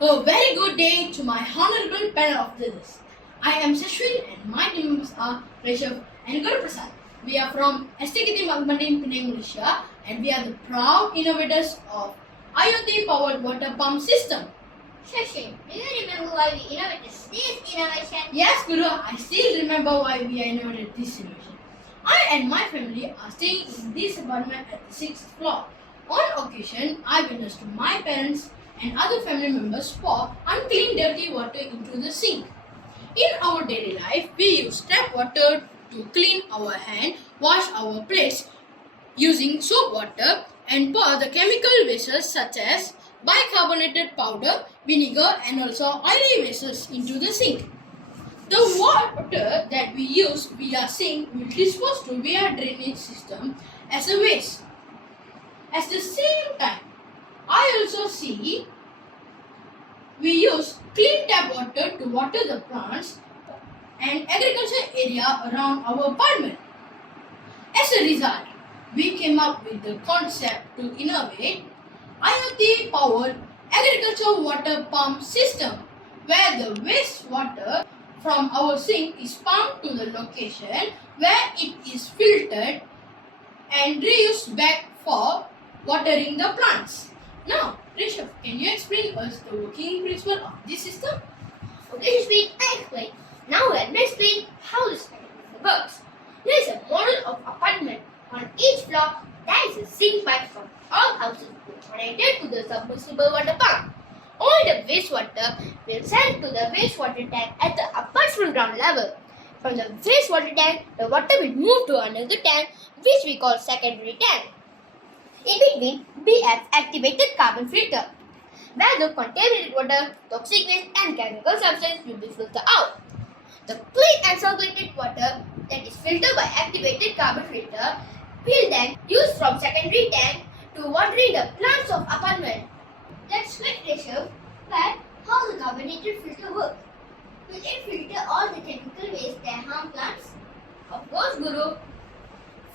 A very good day to my honorable panel of judges. I am Shashwin and my team members are Rishabh and Guru Prasad. We are from STKT Magmandin, Penang, Malaysia, and we are the proud innovators of IoT powered water pump system. Shashin, do you remember why we innovated this innovation? Yes, Guru, I still remember why we innovated this innovation. I and my family are staying in this apartment at the 6th floor. On occasion, I witnessed my parents and other family members pour unclean dirty water into the sink. In our daily life, we use tap water to clean our hand, wash our plates using soap water, and pour the chemical wastes such as bicarbonated powder, vinegar, and also oily wastes into the sink. The water that we use via sink will dispose to via drainage system as a waste. At the same time, I also see we use clean tap water to water the plants and agriculture area around our apartment. As a result, we came up with the concept to innovate IoT powered agriculture water pump system where the wastewater from our sink is pumped to the location where it is filtered and reused back for watering the plants. Now, Rishabh, can you explain us the working principle of this system? Okay, Shashin, I explain. Now let me explain how this mechanism works. There is a model of apartment. On each floor, there is a sink pipe from all houses connected to the submersible water pump. All the wastewater will send to the wastewater tank at the apartment ground level. From the wastewater tank, the water will move to another tank, which we call secondary tank. In between, we have activated carbon filter, where the contaminated water, toxic waste, and chemical substances will be filtered out. The clean and circulated water that is filtered by activated carbon filter will then used from secondary tank to watering the plants of apartment. Let's quick Rishabh that how the carbonated filter works. Will it filter all the chemical waste that harm plants? Of course, Guru.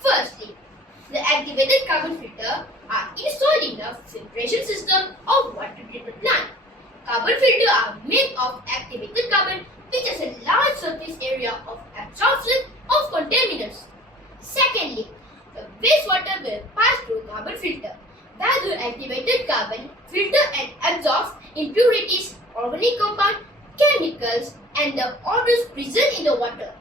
Firstly, the activated carbon filter are installed in the filtration system of water treatment plant. Carbon filter are made of activated carbon, which has a large surface area of absorption of contaminants. Secondly, the wastewater will pass through carbon filter, where the activated carbon filter and absorbs impurities, organic compounds, chemicals, and the odors present in the water.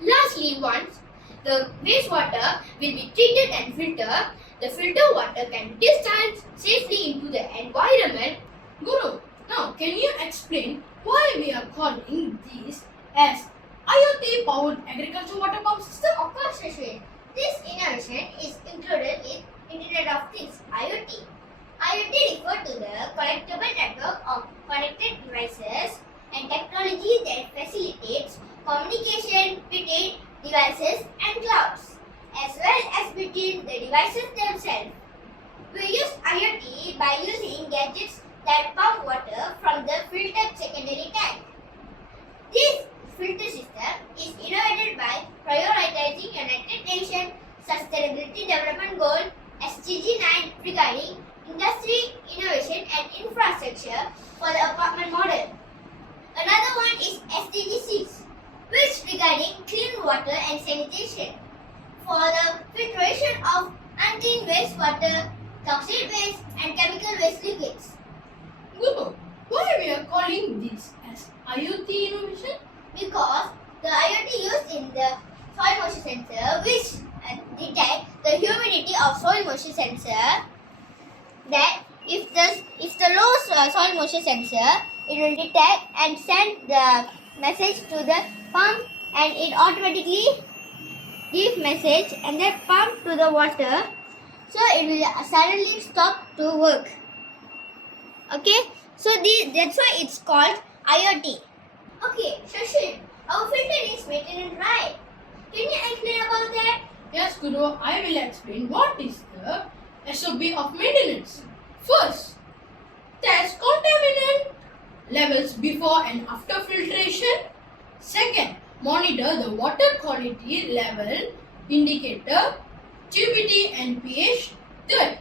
Lastly, once the wastewater will be treated and filtered, the filter water can discharge safely into the environment. Guru, now can you explain why we are calling this as IoT powered agriculture water pump system? Of course, Shashwin. This innovation is included in Internet of Things (IoT). IoT refers to the collectible network of connected devices and technology that facilitates communication between devices and clouds, as well as between the devices themselves. We use IoT by using gadgets that pump water from the filtered secondary tank. This filter system is innovated by prioritizing United Nations Sustainability Development Goal SDG 9 regarding industry, innovation and infrastructure for the apartment model. Another one is SDG 6, which regarding clean water and sanitation for the filtration of unclean wastewater, toxic waste and chemical waste liquids. Guru, why we are calling this as IoT innovation? Because the IoT used in the soil moisture sensor, which detect the humidity of soil moisture sensor, that if the low soil moisture sensor, it will detect and send the message to the pump, and it automatically give message and then pump to the water, so it will suddenly stop to work. Okay, so that's why it's called IoT. Okay, Shashin, our filter is maintenance, right? Can you explain about that? Yes, Guru, I will explain what is the SOP of maintenance. First, test contaminant levels before and after filtration. Second, monitor the water quality level indicator, turbidity and pH. Third,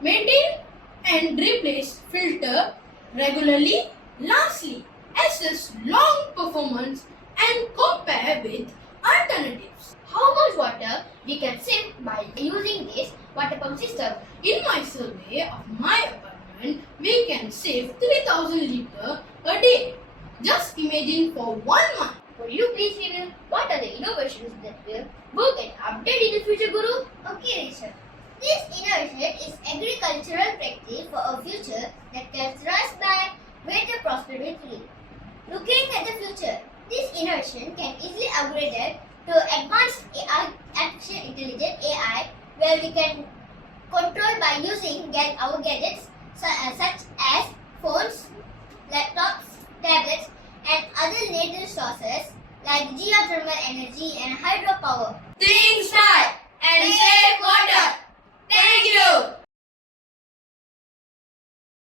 maintain and replace filter regularly. Lastly, assess long performance and compare with alternatives. How much water we can save by using this water pump system? In my survey of my apartment, we can save 3000 liters a day. Just imagine for 1 month. Could you please reveal what are the innovations that will work and update in the future, Guru? Okay, Rishabh. This innovation is agricultural practice for a future that characterized by greater prosperity. Looking at the future, this innovation can easily upgrade to advanced AI, artificial intelligent AI, where we can control by using our gadgets such as phones, laptops, tablets, and other native sources like geothermal energy and hydropower. Thanks